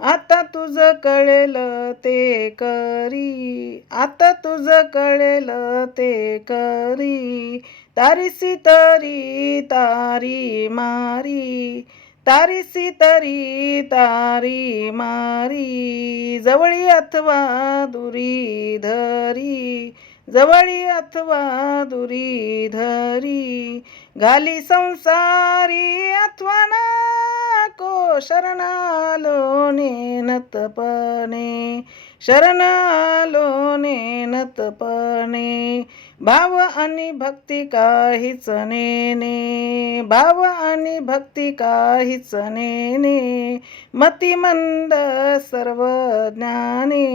आता तुझं कळेल ते करी. आता तुझं कळेल ते करी. तारीसी तरी तारी मारी. तारीसी तरी तारी मारी. जवळी अथवा दुरी धरी. जवळी अथवा दुरी धरी घाली संसारी अथवा नको शरणालो नेनतपणे शरणालो नेनतपणे भाव आणि भक्ती काहीच नेने भाव आणि भक्ती काहीच नेने मतिमंद सर्व ज्ञाने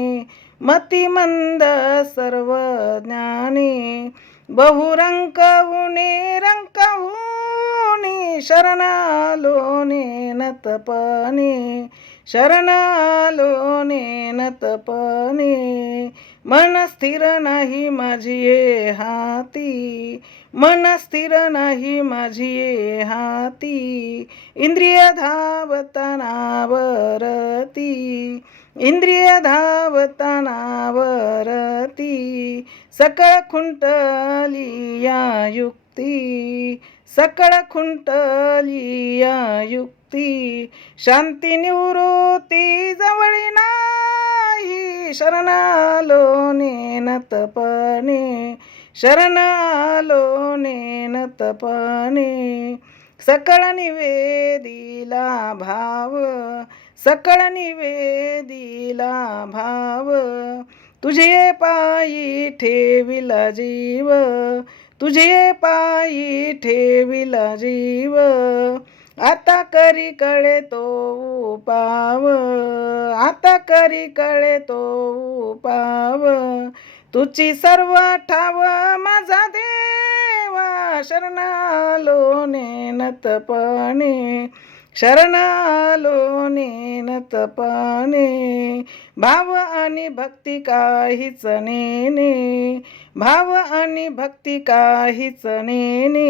मतिमंद सर्व ज्ञानी बहुरंक उणे रंक ऊने शरणालो नेनतपणे शरणालो मन स्थिर नाही माझी ये हाती मन स्थिर नाही माझी ये हाती इंद्रिय धावतनावरती इंद्रिय धाव धावतनावरती सकळ खुंटली या युक्ती सकळ खुंटली या युक्ती. शांती निवृत्ती जवळी नाही शरणालो नेनतपणे शरणालो नेनतपणे सकळ निवेदिला भाव सकळ निवेदिला भाव. तुझे पायी ठेविला जीव तुझे पायी ठेविला जीव. आता करी कळे तो पाव आता करी कळे तो उपाव. तुझी सर्व ठाव माझा देव. शरणालो नेनतपणे शरणालो नेनतपणे भाव आणि भक्ती काहीच नेने भाव आणि भक्ती काहीच नेने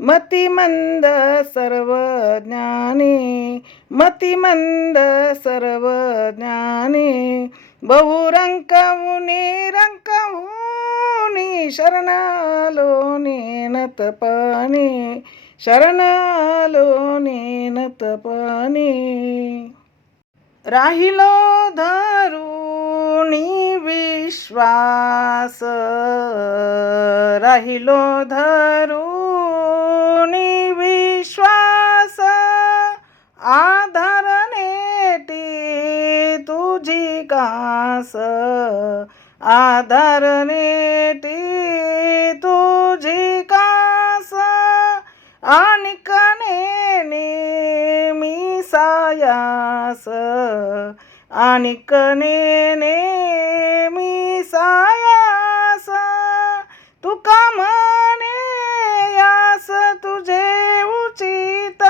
मतिमंद सर्व ज्ञाने मतिमंद सर्व ज्ञाने बहुरंक उणे रंक ऊनी शरणालो नेनतपणे शरणालो नेनतपणे राहिलो धरुणी विश्वास राहिलो धरुणी विश्वास आधारणे ती तुझी कास आधारणे ती सायास आणि कणे मी सायास. तुका म्हणे यास? तुझे उचित.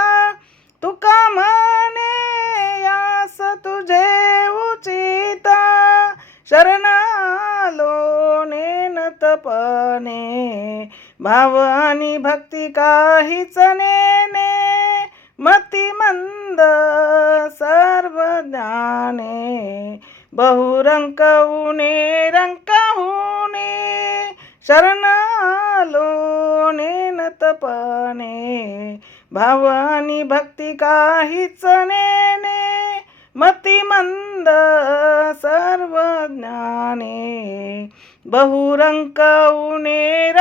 तुका म्हणे यास? तुझे उचित. शरणालो नेनतपणे भाव आणि भक्ती काहीच नेने मतिमंद सर्व ज्ञाने बहुरंक उणे रंक होणे शरणालो नेनतपणे भाव भवानी भक्ती काहीच नेने मतिमंद सर्व ज्ञाने बहुरंक उणे